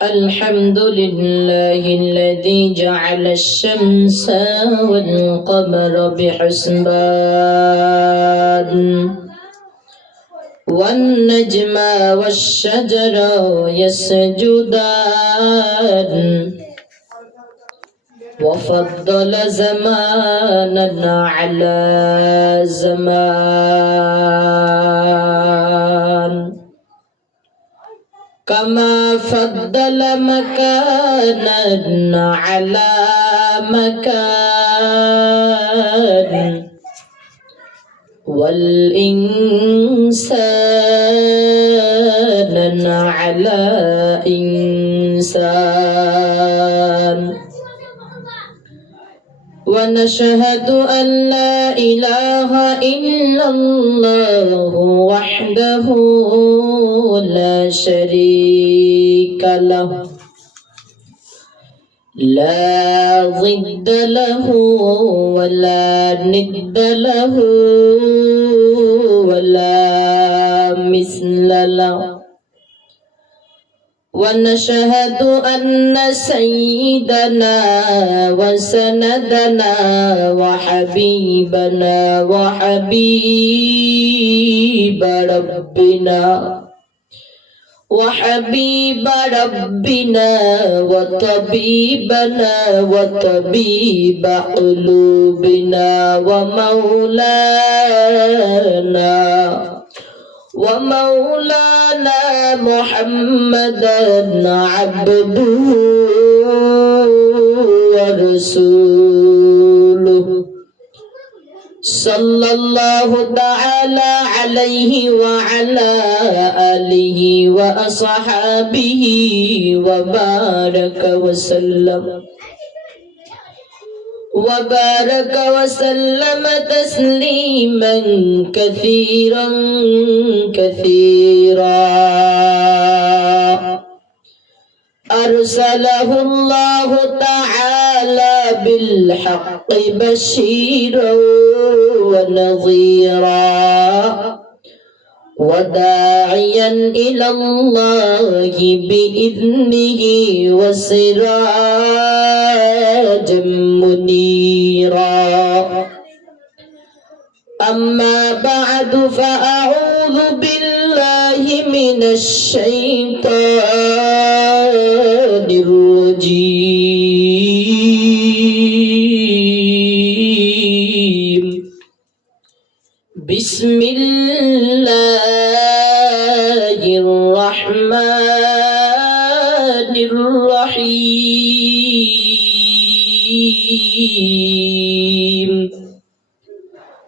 الحمد لله الذي جعل الشمس والقمر بحسبان والنجم والشجر يسجدان وفضل زمانا على زمان كما فضل مكانا على مكان والإنسان على إنسان ونشهد أن لا إله إلا الله وحده لا شريك له لا ضد له ولا ند له ولا مثل له ونشهد أن سيدنا وسندنا وحبيبنا وحبيب ربنا وطبيبنا وطبيب قلوبنا ومولانا محمدا عبده ورسوله صلى الله تعالى عليه وعلى آله وأصحابه وبارك وسلم تسليما كثيرا أرسله الله تعالى بالحق بشيرا ونظيرا وداعيا إلى الله بإذنه وسراجا منيرا أما بعد فأعوذ بالله من الشيطان الرجيم بسم الله الرحمن الرحيم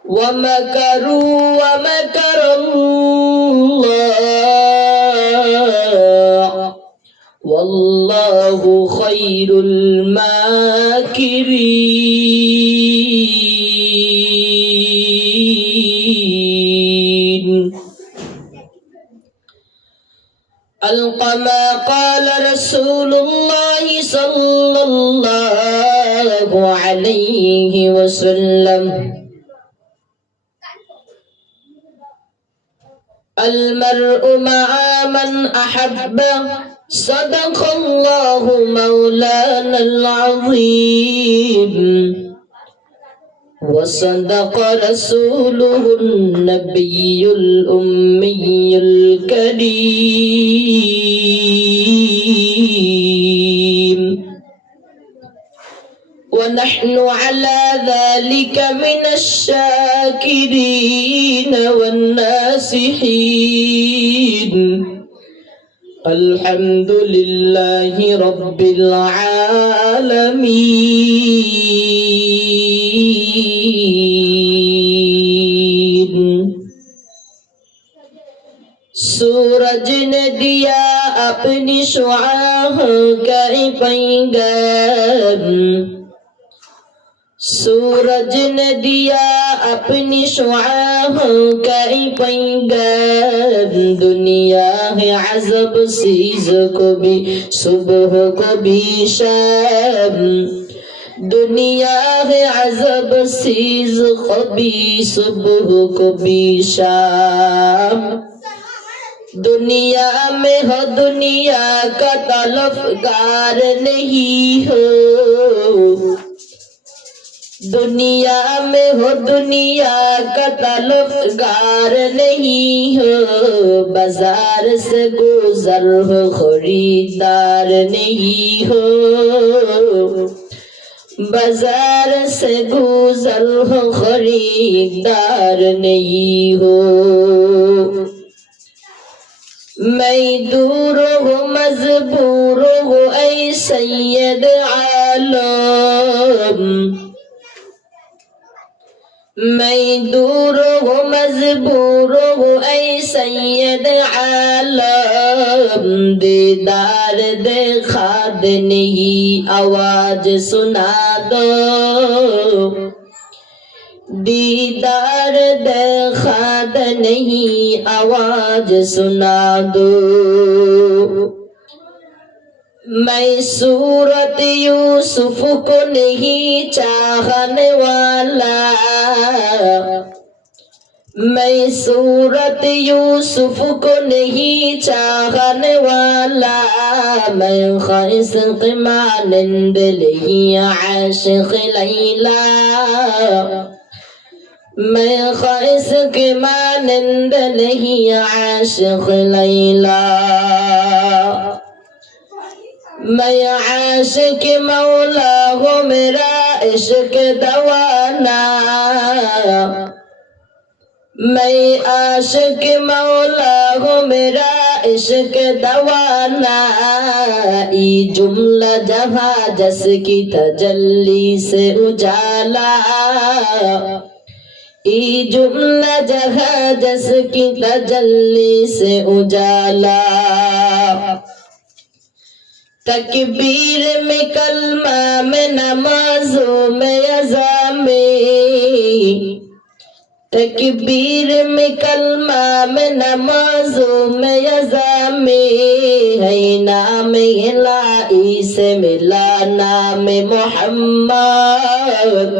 ومكروا ومكر الله والله خير الماكرين كما قال رسول الله صلى الله عليه وسلم المرء مع من أحب صدق الله مولانا العظيم وصدق رسوله النبي الأمي الكريم ونحن على ذلك من الشاكرين والناسحين الحمد لله رب العالمين सूरज ने दिया अपनी शुआह का पैगाम सूरज ने दिया अपनी शुआह का पैगाम दुनिया है अजब सीज को भी सुबह को भी शाम दुनिया है अजब सीज कभी सुबह कभी शाम दुनिया में हो दुनिया का तलबगार नहीं हो, दुनिया में हो दुनिया का तलबगार नहीं हो, बाजार से गुजर हो खरीदार नहीं हो, बाजार से गुजर हो खरीदार नहीं हो। मैं दूर हो मजबूर हो ऐ सैयद आलम, मैं दूर हो मजबूर हो ऐ सैयद आलम, दीदार देखा दे नहीं आवाज सुना दो, दीदार देखा दे नहीं आवाज सुना दो। मैं सूरत यूसुफ को नहीं चाहने वाला, मैं सूरत यूसुफ को नहीं चाहने वाला, मैं ख्वाहिश मानंद नहीं आशिक लैला, मैं ख्वाहिश के मानंद नहीं आशिक लैला, मैं आशिक मौला हो मेरा इश्क दवाना, मैं आशिक मौला हो मेरा इश्क दवाना, ई जुमला जहाँ जस की तजल्ली से उजाला, ई जुमला जहाँ जस की तजल्ली से उजाला। तकबीर में कलमा में नमाजों में अज़ा में, तकबीर में कलमा में नमाजों में अज़ा में, है नाम इलाही से मिला नाम मोहम्मद,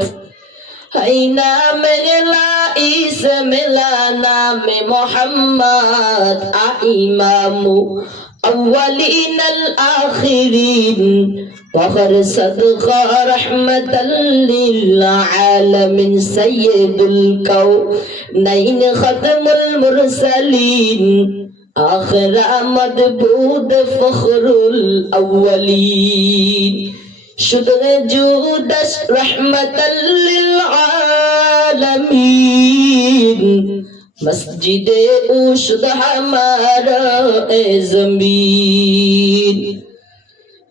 है नाम इलाही से मिला नाम मोहम्मद, आ इमामु अव्वलीन आखिरीन फखर सदका रहमतल लिल आलमीन, सय्यदुल कौनैन खत्मुल मुरसलीन, आखिरा मदबूद फखरुल अव्वलीन, शुद्र जुदश रहमतल लिल आलमीन, मस्जिदे उशद हमारा ए ज़मीन।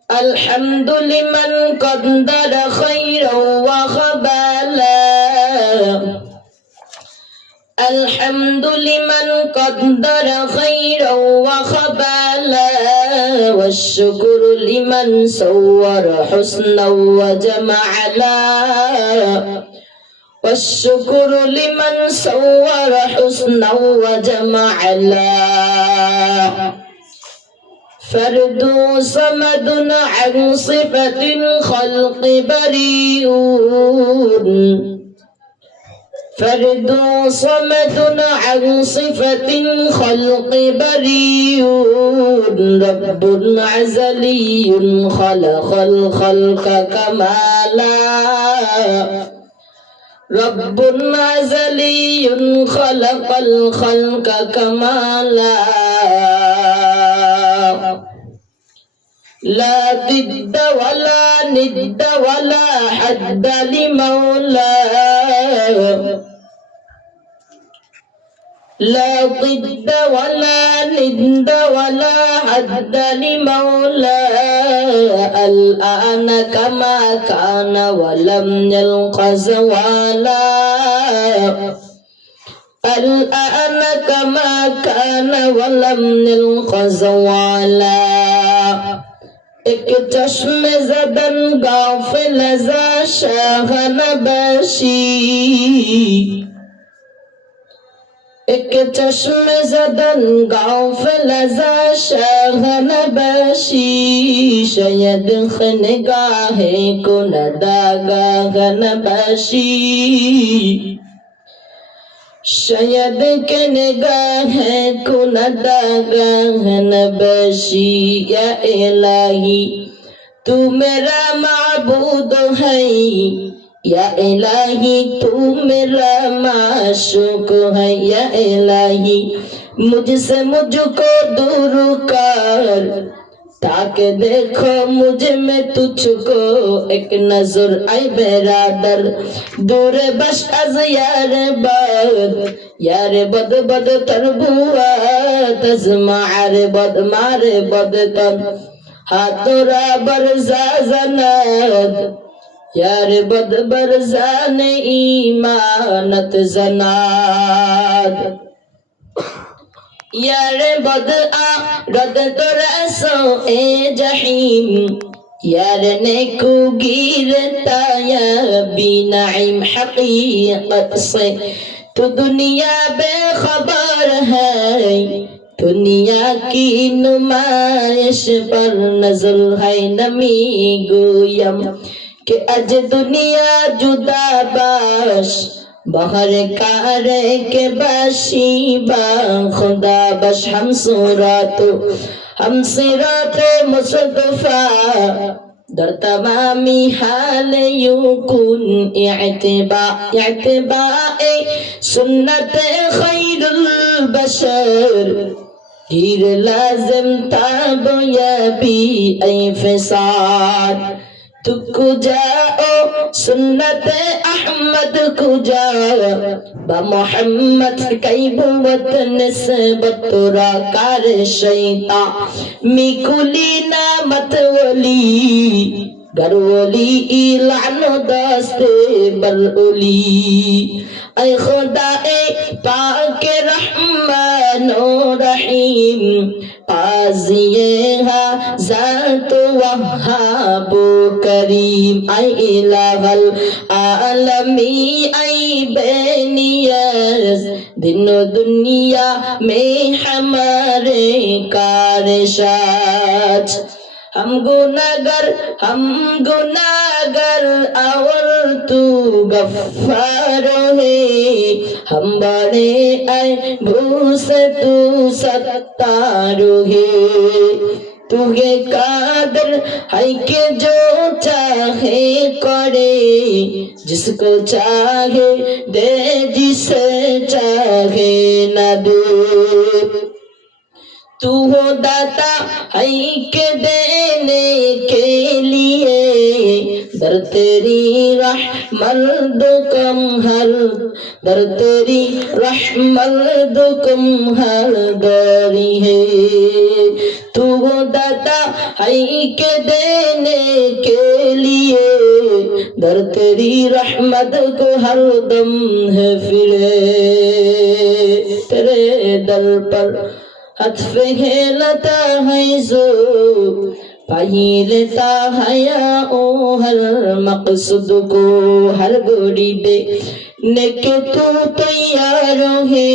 अल्हम्दुलिमन क़द्दर खैरन व ख़बाला, अल्हम्दुलिमन क़द्दर खैरन व ख़बाला, वश्शुक्रु लिमन सव्वर हुस्नन व जमाला, वश्शुक्रु लिमन सव्वर हुस्नन व जमाला। फर्दु समदुन अन सिफतिन खल्क़ बरीऊन, फर्दु समदुन अन सिफतिन खल्क़ बरीऊन, रब्बुन अज़लियुन खलक़ल खल्क़ कमाला, रब्बुन अज़लियुन खलक़ल खल्क़ कमाला, ला दिद्द वला निद्द वला हद्द लिमौला, ला दिद्द वला निद्द वला हद्द लिमौला, अल-आन कमा कान वलम यल्क़ ज़वाला, अल-आन कमा कान वलम यल्क़ ज़वाला। एक चश्मे ज़दन गाफ़िल ज़ा शाह नबशी, एक चश्मे ज़दन गाफ़िल ज़ा शाह नबशी, शायद ख़नगाहे को नदागाह नबशी, शायद के निगाहें कुनदागाह नबशी या इलाही तू मेरा माबूद है या इलाही तू मेरा माशूक है या इलाही मुझसे मुझको दूर कर ताकि देखो मुझ में तुझको एक नजर आई बेरादर दूर बश अज यार बद बद तरबुआ तजमार बद मारे बद तन हाथोरा बरजा जनाद यार बद बरजान ईमानत जनाद यार बद आ रद तोरसो ए जहीम यार नेकू गिरता या बिनाइम हकीकत से तो दुनिया बेखबर है दुनिया की नुमाइश पर नजर है नमी गोयम कि अज दुनिया जुदा बाश बहर कारे के बाशी बा खुदा बश हम सिरात मुस्तफा दर तमामी हाल युकुन इत्तिबा सुन्नत खैरुल बशर हीर लाजिम ताब यबी ऐ फसाद तुकु जाओ सुन्नत अहमद को जाओ बा मोहम्मद कई बुवत निस्बत तुरा कार शैता मिकुली नामत वली गरवली इलानो दस्ते बरउली ऐ खुदा ए पाक रहमानो रहीम काज़िए हा ज़ात वहाब करीम ऐ इलाहल आलमी ऐ बेनियस दिनो दुनिया में हमारे कारशात हम गुनागर और तू गफ्फार है हम बड़े ऐ भूस तू सत्तार है तुगे कादर है के जो चाहे करे जिसको चाहे दे जिसे चाहे न दे तू हो दाता है के देने के लिए दर तेरी रहमत कम हर दर तेरी रहमत कम हर दरी है तू हो दाता है के देने के लिए दर तेरी रहमत को हर दम है फिरे तेरे दर पर हाथ फैलाता है जो पाही लेता है ओ हर मकसद को हर गोड़ी दे नेके तू तैयार है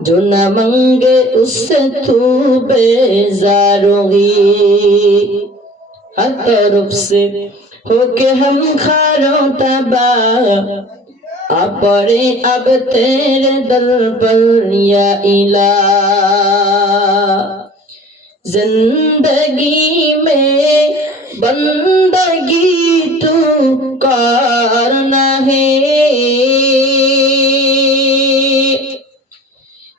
जो न मंगे उससे तू बेजार है हर तरफ से होके हम खारों तबा आ पड़े अब तेरे दर पर या इलाह जिंदगी में बंदगी तू करना है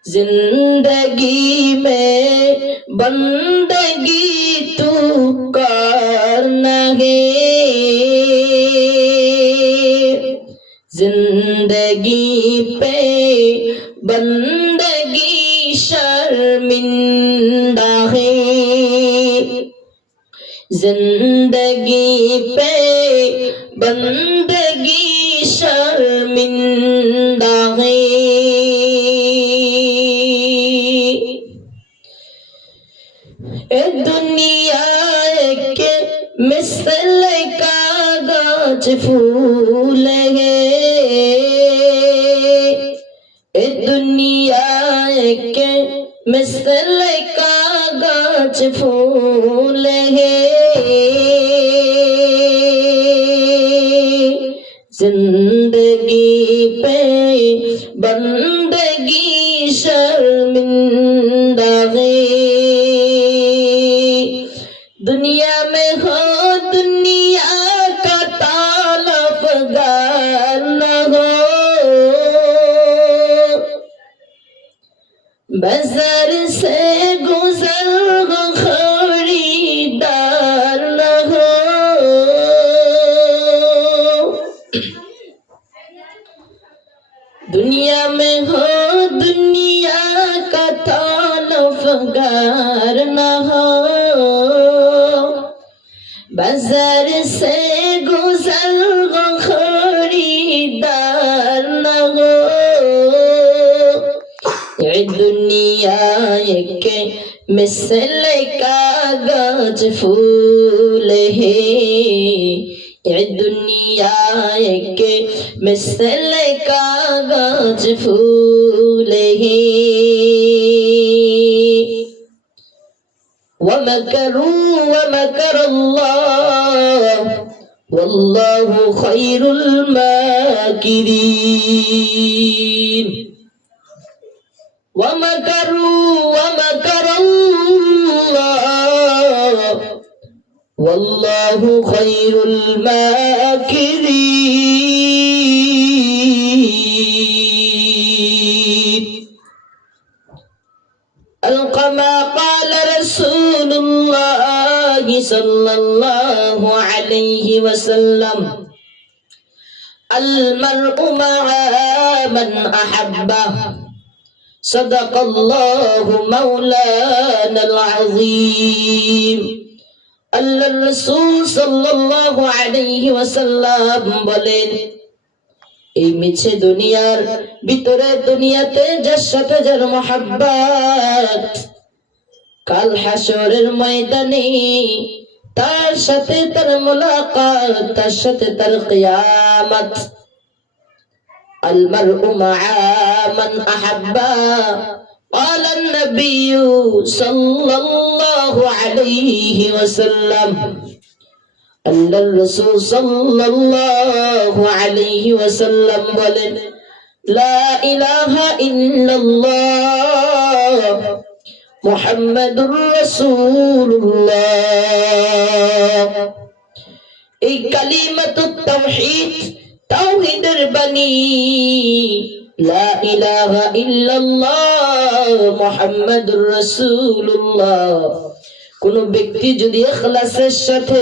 जिंदगी में बंदगी तू करना है जिंदगी पे बंदगी शर्मिंदा है जिंदगी पे बंदगी शर्मिंदा है ए दुनिया के मिसल कागज फूल है दुनिया के मिसल कागज फूल है जिंदगी पे बन बाजार से गुजर हो खरीदार न हो, दुनिया में हो दुनिया का तलफगार न हो, बाजार से गुजर हो खरीदार न हो, ये दुनिया के मिसल कागज फूल है, ये दुनिया के मिसल कागज फूल है। ومكروا ومكر الله والله خير الماكرين ومكروا ومكر الله والله خير الماكرين القما قال رسول الله صلى الله عليه وسلم المرء مع من أحبه صدق الله مولانا العظيم আল্লাহ রাসূল সাল্লাল্লাহু আলাইহি ওয়াসাল্লাম বলেন, এই মিছে দুনিয়ার ভিতরে দুনিয়াতে যার সাথে যার মহব্বত, কাল হাসরের ময়দানে তার সাথে তার মুলাকাত, তার সাথে তার কিয়ামত। المرء مع من أحبه قال النبي صلى الله عليه وسلم আল্লাহ রাসূল সাল্লাল্লাহু আলাইহি ওয়াসাল্লাম বলেন, লা ইলাহা ইল্লাল্লাহ মুহাম্মাদুর রাসূলুল্লাহ। এই কালিমাতুত তাওহীদ, তাওহীদের বাণী, লা ইলাহা ইল্লাল্লাহ মুহাম্মাদুর রাসূলুল্লাহ, কোন ব্যক্তি যদি ইখলাসের সাথে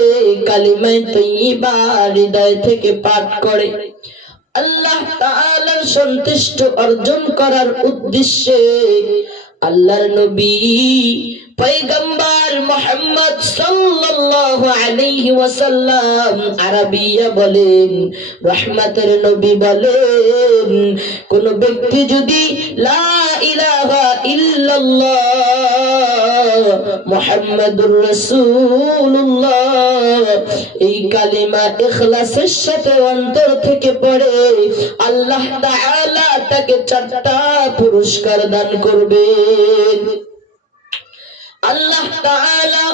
কালিমায়ে তাইয়্যিবা হৃদয় থেকে পাঠ করে, আল্লাহ তাআলার সন্তুষ্ট অর্জন করার উদ্দেশ্যে আল্লাহর নবী পয়গম্বর মুহাম্মদ সাল্লাল্লাহু আলাইহি ওয়াসাল্লাম আরবিয়া বলেন, রহমতের নবী বলেন, কোন ব্যক্তি যদি লা ইলাহা ইল্লাল্লাহ মুহাম্মাদুর রাসূলুল্লাহ এই কালিমা ইখলাসের সাথে অন্তর থেকে পড়ে, আল্লাহ তাআলা তাকে 4টা পুরস্কার দান করবেন। আল্লাহ তাআলা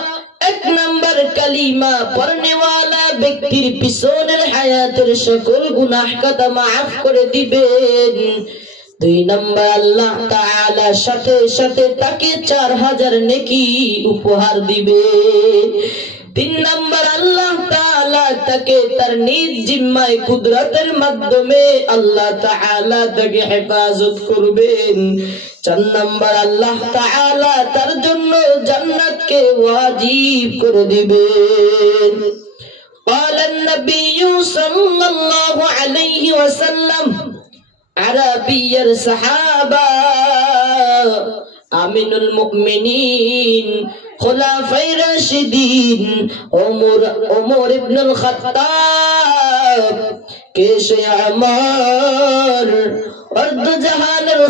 1 নম্বর কালিমা পড়নেওয়ালা ব্যক্তির পিছনের হায়াতের সকল গুনাহ খাতা maaf করে দিবেন। 2 নম্বর আল্লাহ তাআলা সাথে সাথে তাকে 4000 নেকি উপহার দিবেন। 3 নম্বর আল্লাহ তাআলা তাকে তার নিজ জিম্মায় কুদরতের মাধ্যমে আল্লাহ তাআলা তাকে হেফাজত করবেন। 4 নম্বর আল্লাহ তাআলা তার জন্য জান্নাতকে ওয়াজিব করে দিবেন। قال النبي صلى الله عليه وسلم আরবিয়ার সাহাবা আমিনুল মুমিনিন খুলাফায়ে রাশিদিন ওমর ইবনুল খাত্তাব কেশে আমার অর্ধ জাহানের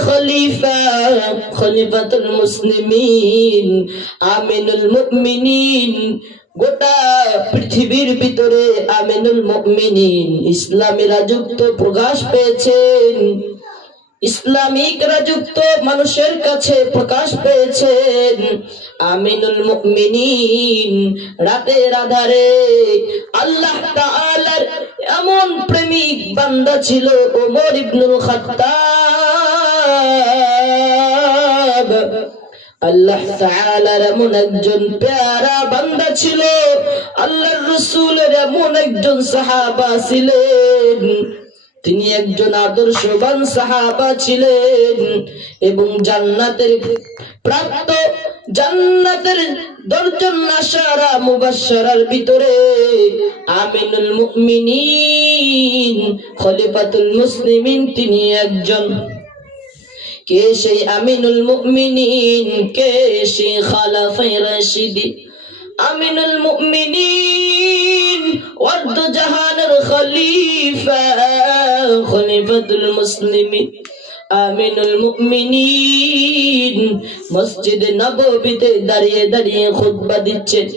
খলিফাতুল মুসলিমিন আমিনুল মুমিনিন, গোটা পৃথিবীর ভিতরে আমিনুল মুমিনিন ইসলামী রাজত্ব প্রকাশ পেয়েছেন, ইসলামিক রাজত্ব মানুষের কাছে প্রকাশ পেয়েছেন। আমিনুল মুমিনিন রাতের আধারে আল্লাহ তাআলার এমন প্রেমিক বান্দা ছিল ওমর ইবনুল খাত্তাব। আল্লাহ তাআলার এমন একজন প্যারা বান্দা ছিল, আল্লাহর রাসূলের এমন একজন সাহাবা ছিলেন তিনি একজন আদর্শবান সাহাবা ছিলেন এবং জান্নাতের প্রাপ্ত, জান্নাতের 10 জন আশারা মুবাশশারার ভিতরে আমিনুল মুমিনিন খলিফাতুল মুসলিমিন তিনি একজন। কে সেই আমিনুল মুমিনিন? কে সেই খালাফায়ে রাশিদিন? আমিনুল মুমিনিন ওয়ার্দ জাহানের খলিফা, খলিফাতুল মুসলিমিন আমিনুল মুমিনিন মসজিদে নববীতে দাঁড়িয়ে দাঁড়িয়ে খুতবা দিচ্ছেন।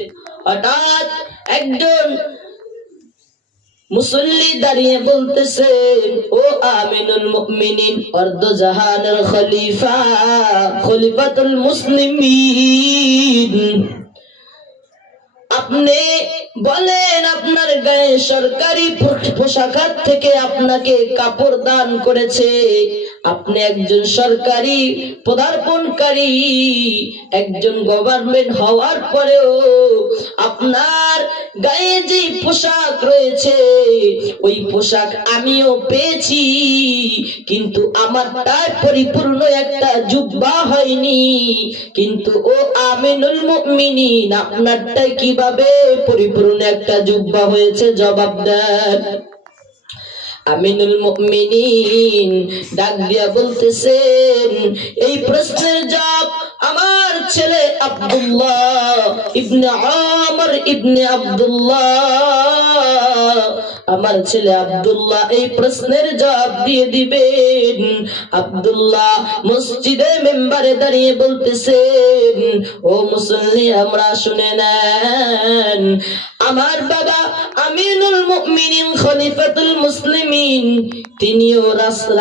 হঠাৎ একজন মুসল্লি দাঁড়িয়ে বলতেছেন, ও আমিনুল মুমিনিন অর্ধ জাহানের খলিফা, খলিফাতুল মুসলিমিন, আপনি বলেন আপনার গায়ে সরকারি পোশাক থেকে আপনাকে কাপড় দান করেছে, আপনি একজন সরকারি পদার্পণকারী, একজন গভর্নমেন্ট হওয়ার পরেও আপনার গায়ে যে পোশাক রয়েছে ওই পোশাক আমিও পেয়েছি, কিন্তু আমারটা পরিপূর্ণ একটা জুব্বা হয়নি, কিন্তু ও আমিনুল মুমিনিন আপনারটা কিভাবে পরিপূর্ণ একটা জুব্বা হয়েছে? জবাব দেন। আমিনুল মুমিনিন ডাক দিয়া বলতেছেন, এই প্রশ্নের জবাব আমার ছেলে আব্দুল্লাহ ইবনে আমর ইবনে আব্দুল্লাহ, আমার ছেলে আব্দুল্লাহ এই প্রশ্নের জবাব দিয়ে দিবেন। আব্দুল্লাহ মসজিদে মেম্বারে দাঁড়িয়ে বলতেছেন, ও মুসল্লি আমরা শুনে নেন, আমার বাবা আমিনুল মুমিনিন খলিফাতুল মুসলিমিন তিনিও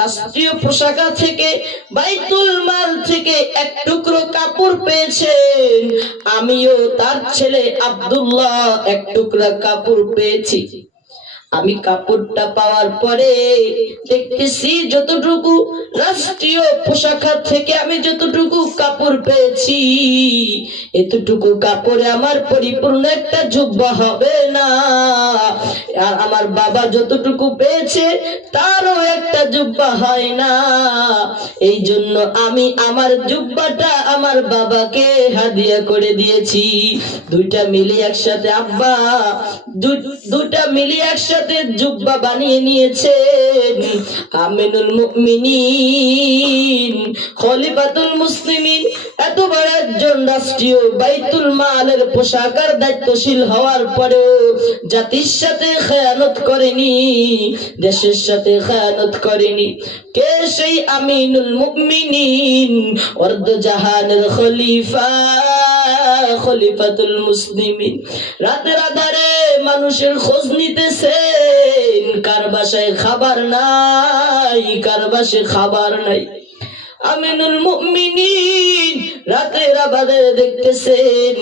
রাষ্ট্রীয় পোশাক থেকে বাইতুল মাল থেকে এক টুকরো কাপড় পেয়েছেন, আমিও তার ছেলে আব্দুল্লাহ এক টুকরা কাপড় পেয়েছি। আমি কাপড়টা পাওয়ার পরে দেখতেছি যতটুকু রাষ্ট্রীয় পোশাক থেকে আমি যতটুকু কাপড় পেয়েছি এতটুকু কাপড়ে আমার পরিপূর্ণ একটা জুব্বা হবে না, আর আমার বাবা যতটুকু পেয়েছে তারও একটা জুব্বা হয় না, এই জন্য আমি আমার জুব্বাটা আমার বাবাকে হাদিয়া করে দিয়েছি। দুইটা মিলে একসাথে আব্বা দুইটা মিলে একসাথে জুব্বা বানিয়ে নিয়েছেন। আমিনুল মুমিনিন খলিফাতুল মুসলিমিন এত বড় একজন রাষ্ট্রীয় বাইতুল মালের পোশাকার দায়িত্বশীল হওয়ার পরেও জাতির সাথে খেয়ানত করেনি, দেশের সাথে খেয়ানত করেনি। কে সেই আমিনুল মুমিনিন অর্ধ জাহানের খলিফা, খলিফাতুল মুসলিমিন রাতের আধারে মানুষের খোঁজ নিতেছেন, কার বাসায় খাবার নাই, কার বাসায় খাবার নাই। আমিনুল মুমিনিন রাতের আধারে দেখতেছেন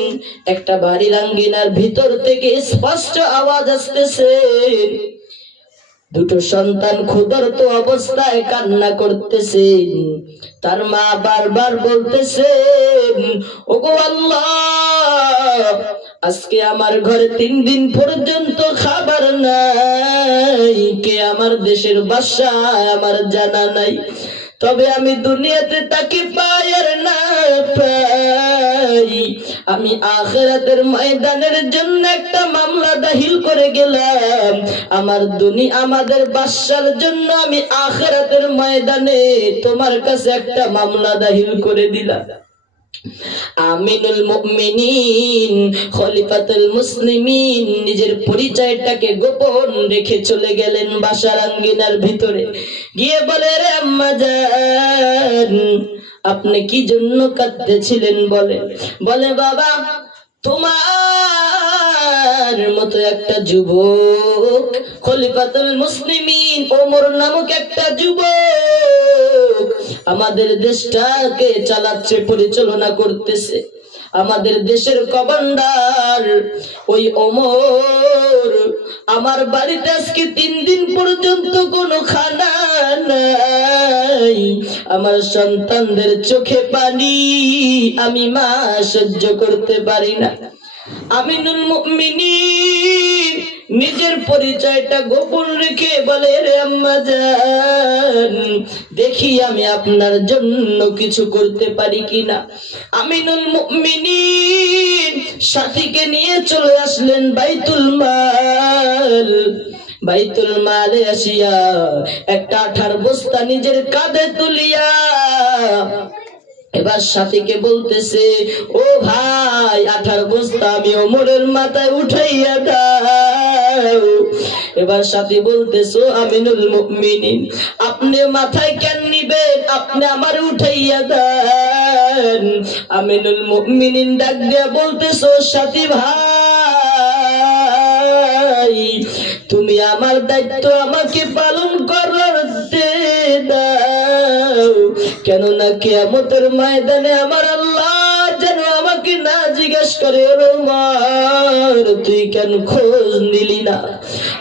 একটা বাড়ির আঙ্গিনার ভিতর থেকে স্পষ্ট আওয়াজ আসতেছে, দুটো সন্তান ক্ষুধার্ত অবস্থায় কান্না করতেছেন, তার মা বারবার বলতেছেন, ওগো আল্লাহ আজকে আমার ঘরে 3 দিন পর্যন্ত খাবার নাই, কে আমার দেশের বাদশা আমার জানা নাই, তবে আমি দুনিয়াতে তাকে পাই আর না পাই আমি আখিরাতের ময়দানের জন্য একটা মামলা দাখিল করে গেলাম, আমাদের বাদশার জন্য আমি আখিরাতের ময়দানে তোমার কাছে একটা মামলা দাখিল করে দিলাম। আমিনুল মুমিনিন খলিফাতুল মুসলিমিন নিজের পরিচয়টাকে গোপন রেখে চলে গেলেন বাসার আঙ্গিনার ভিতরে গিয়ে বলে, রে আম্মা জান আপনি কি জন্য কাঁদতেছিলেন? বলে বাবা তোমার মতো একটা যুবক খলিফাতুল মুসলিমিন ওমর নামক একটা যুবক আমাদের দেশটাকে চালাচ্ছে, পরিচালনা করতেছে, আমাদের দেশের কমান্ডার ওই ওমর আমার বাড়িতে আজকে 3 দিন পর্যন্ত কোনো খানা নাই, আমার সন্তানদের চোখে পানি আমি মা সহ্য করতে পারি না। আমিনুল মুমিনিন নিজের পরিচয়টা গোপন রেখে বলে, রে আম্মাজান, দেখি আমি আপনার জন্য কিছু করতে পারি কিনা। আমিনুল মুমিনিন সাথীকে নিয়ে চলে আসলেন বাইতুল মাল। বাইতুল মালে আসিয়া একটা আঠার বস্তা নিজের কাঁধে তুলিয়া এবার সাথীকে বলতেছে, ও ভাই, 18 বস্তা আমি ওমরের মাথায় উঠাইয়া দাও। এবার সাথী বলতেছো, আমিনুল মুমিনিন, আপনি মাথায় কেন নিবেন, আপনি আমার উঠাইয়া দেন। আমিনুল মুমিনিন ডাক দিয়া বলতেছো, সাথী ভাই, তুমি আমার দায়িত্ব আমাকে পালন করার দাও, কেননা কিয়ামতের ময়দানে আমার আল্লাহ যেন আমাকে না জিজ্ঞেস করে, ওমর তুই কেন খোঁজ নিলি না।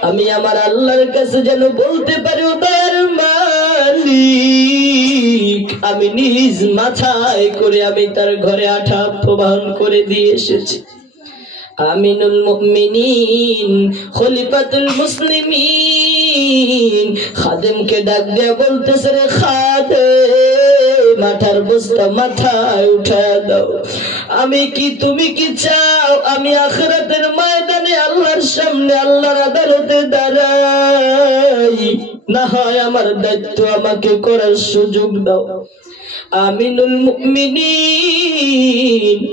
আমি আমার আল্লাহর কাছে যেন বলতে পারি, ও দয়ার মালিক, আমি নিজ মাথায় করে আমি তার ঘরে আঠা প্রবাহন করে দিয়ে এসেছি। আমিনুল মুমিনিন খলিফাতুল মুসলিমিন খাদেমকে ডাক দিয়া বলতেছে, রে খাদেম, 18 বস্তা মাথায় উঠায় দাও। আমি কি, তুমি কি চাও আমি আখিরাতের ময়দানে আল্লাহর সামনে আল্লাহর আদালতে দাঁড়াই? না হয় আমার দায়িত্ব আমাকে করার সুযোগ দাও। আমিনুল মুমিনিন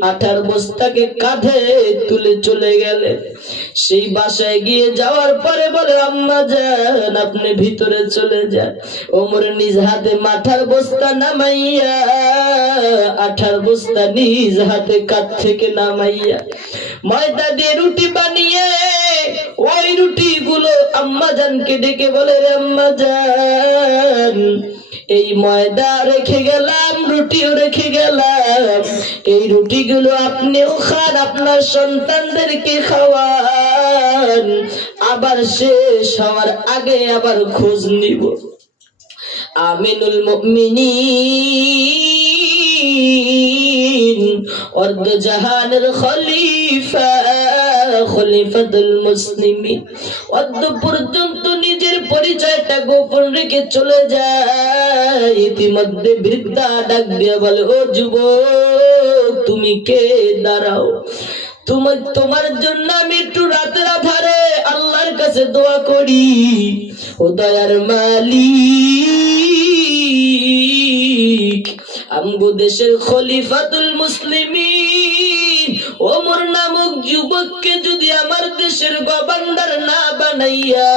18 বস্তাকে কাঁধে তুলে চলে গেলেন। সেই বাসায় গিয়ে যাওয়ার পরে বলে, আম্মা জান, আপনি ভিতরে চলে যান। ওমর নিজ হাতে মাথার বস্তা নামাইয়া 18 বস্তা নিজ হাতে কাঁধ থেকে নামাইয়া ময়দা দিয়ে রুটি বানিয়ে ওই রুটি গুলো আম্মা জানকে ডেকে বলে, রে আম্মা জান, এই ময়দা রেখে গেলাম, রুটিও রেখে গেলাম, এই রুটিগুলো আপনিও খান, আপনার সন্তানদেরকে খাওয়ান, আবার শেষ হওয়ার আগে আবার খোঁজ নিব। আমিনুল মুমিনিন অর্ধ জাহানের খলিফা, খলিফাতুল মুসলিমিন অর্ধ পর্যন্ত নিজের পরিচয়টা গোপন রেখে চলে যায়। ইতিমধ্যে বৃদ্ধা ডাক দিয়ে বলে, ও যুবক, তুমি কে, দাঁড়াও, তোমার জন্য আমি একটু রাতের আধারে আল্লাহর কাছে দোয়া করি। ও দয়ার মালিক, আমগো দেশের খলিফাতুল মুসলিমিন ওমর নামক যুবককে যদি আমার দেশের গভর্নর না বানাইয়া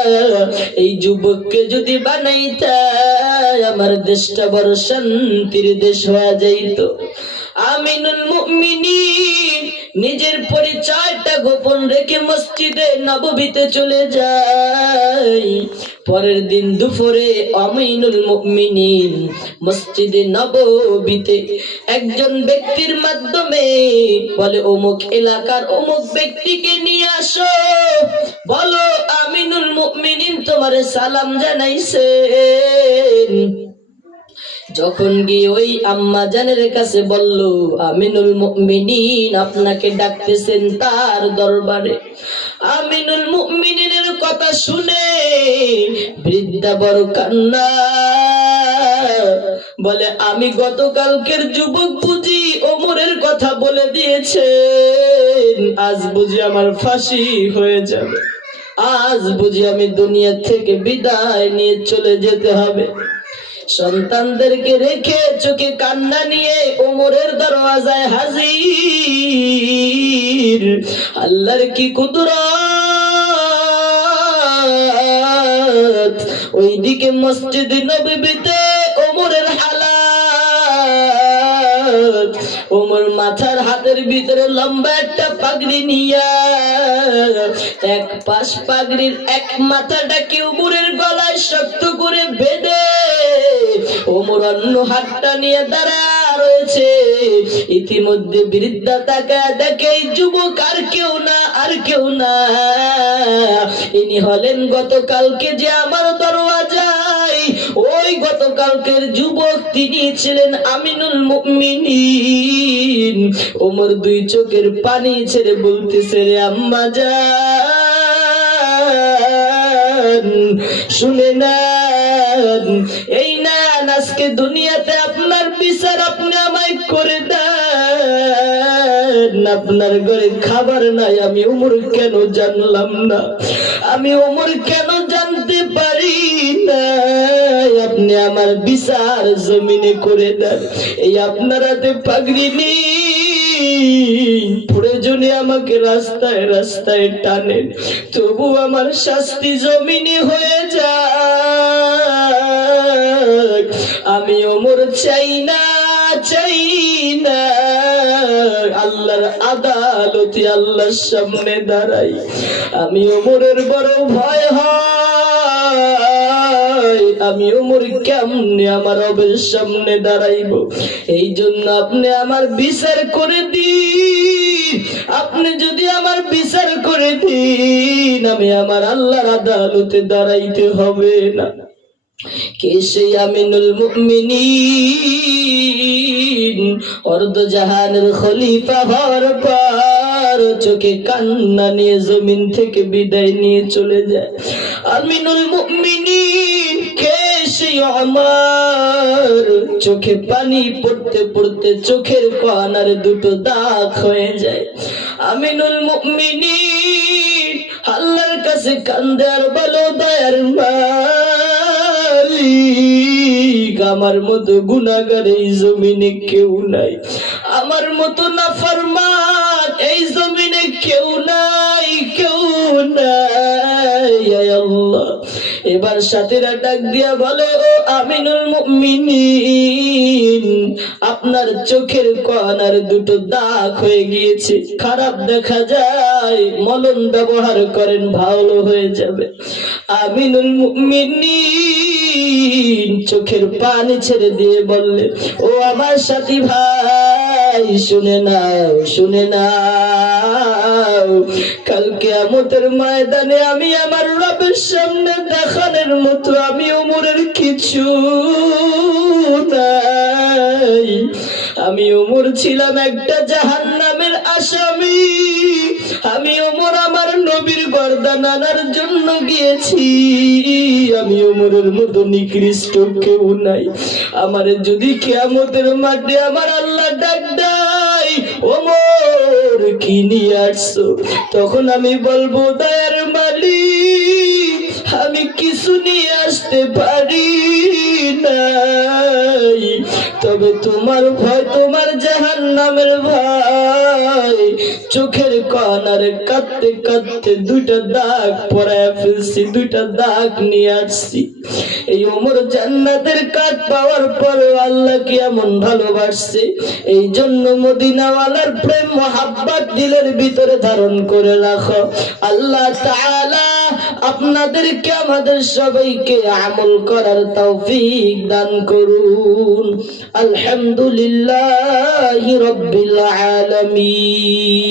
এই যুবককে যদি বানাইতা, আমার দেশটা বড় শান্তির দেশ হয়ে যাইত। আমিনুল মুমিনিন নিজের পরিচয়টা গোপন রেখে মসজিদে নববীতে চলে যায়। পরের দিন দুপুরে আমিনুল মুমিনিন মসজিদে নববীতে একজন ব্যক্তির মাধ্যমে বলে, অমুক এলাকার অমুক ব্যক্তিকে নিয়ে আসো, বলো আমিনুল মুমিনিন তোমারে সালাম জানাইছেন। যখন গিয়ে ওই আম্মা জানের কাছে বলল, আমিনুল মুমিনিন আপনাকে ডাকতেছেন তার দরবারে। আমিনুল মুমিনিনের কথা শুনে বৃদ্ধা বড় কান্না, বলে, আমি গতকালকের যুবক বুঝি ওমরের কথা বলে দিয়েছেন, আজ বুঝি আমার ফাঁসি হয়ে যাবে, আজ বুঝি আমি দুনিয়া থেকে বিদায় নিয়ে চলে যেতে হবে। সন্তানদেরকে রেখে চোখে কান্না নিয়ে ওমরের দরওয়াজায় হাজির। আল্লাহর কি কুদরত! ওইদিকে মসজিদ নববীতে ওমরের হালাত, ওমর মাথার হাতের ভিতরে লম্বা একটা পাগড়ি নিয়া এক পাশ পাগড়ির এক মাথাটাকে ওমরের গলায় শক্ত করে বেঁধে ওমর অন্য হাতটা নিয়ে দাঁড়া রয়েছে। ইতিমধ্যে বৃদ্ধা তাকায় দেখে এই যুবক আর কেউ না, আর কেউ না, ইনি হলেন গতকালকে যে আমার দরওয়াজায় ওই গতকালকের যুবক, তিনি ছিলেন আমিনুল মুমিনিন। ওমর দুই চোখের পানি ছেড়ে বলতেছে, রে আম্মা জান, শুনে নেন, এই না আজকে দুনিয়াতে আপনার বিচার আপনি আমায় করে দেন। আপনার ঘরে খাবার নাই, আমি ওমর কেন জানলাম না, আমি ওমর কেন জানতে পারি না, আপনি আমার বিচার জমিনে করে দেন। এই আপনার হাতে পাগড়ি নেই, প্রয়োজনে আমাকে রাস্তায় রাস্তায় টানেন, তবু আমার শাস্তি জমিনে হয়ে যায়। আমি ওমর চাই না, চাই না, আল্লাহর আদালতে আল্লাহর সামনে দাঁড়াই। আমি ওমরের বড় ভয় হয়, আমি ওমর কেমনে আমার রবের সামনে দাঁড়াইব। এই জন্য আপনি আমার বিচার করে দিন, আপনি যদি আমার বিচার করে দিন, আমি আমার আল্লাহর আদালতে দাঁড়াইতে হবে না। কে সেই আমিনুল মুমিনিন, অর্ধ জাহানের খলিফা হওয়ার পর চোখে কান্না নিয়ে জমিন থেকে বিদায় নিয়ে চলে যায়। আমিনুল মুমিনিন কে সেই? আমার চোখে পানি পড়তে পড়তে চোখের কোণার দুটো দাগ হয়ে যায়। আমিনুল মুমিনিন আল্লাহর কাছে কান্দে আর বলো, দয়ার মালিক, আমার মতো গুনাহগার এই জমিনে কেউ নাই, আমার মতো নাফরমান এই জমিনে কেউ নাই, কেউ নাই। আয় আল্লাহ, এবার সাথীরা ডাক দিয়া বলে, ও আমিনুল মুমিনিন, আপনার চোখের কোণার দুটো দাগ হয়ে গিয়েছে, খারাপ দেখা যায়, মলম ব্যবহার করেন, ভালো হয়ে যাবে। আমিনুল মুমিনিন চোখের পানি ছেড়ে দিয়ে বললে, ও আমার সাথী ভাই, শুনে নাও, শুনে নাও, কাল কিয়ামতের ময়দানে আমি আমার রবের সামনে দেখানোর মতো আমি ওমরের কিছু নাই। আমি ওমর ছিলাম একটা জাহান্নামের আসামি, আমি ওমর আমার নবীর গর্দান আনার জন্য গিয়েছি, আমি ওমরের মতো নিকৃষ্ট কেউ নাই। আমারে যদি কিয়ামতের মাঠে আমার আল্লাহ ডাক দেয়, ওমর কি নিয়ে আসছো, তখন আমি বলবো, দয়ার মালিক, আমি কিছু নিয়ে আসতে পারি নাই, তবে তোমার ভয়, তোমার জাহান্নামের ভয়, চোখের কোণারে কাঁদতে কাঁদতে দুইটা দাগ পরায় ফেলছি, দুইটা দাগ নিয়ে আসছি। এই ওমর জান্নাতের কাঠ পাওয়ার পর আল্লাহকে এমন ভালোবাসছে, এই জন্য মদিনাওয়ালার প্রেম মোহাব্বত দিলের ভিতরে ধারণ করে রাখো। আল্লাহ তাআলা আপনাদেরকে আমাদের সবাইকে আমল করার তৌফিক দান করুন। আলহামদুলিল্লাহি রাব্বিল আলামিন।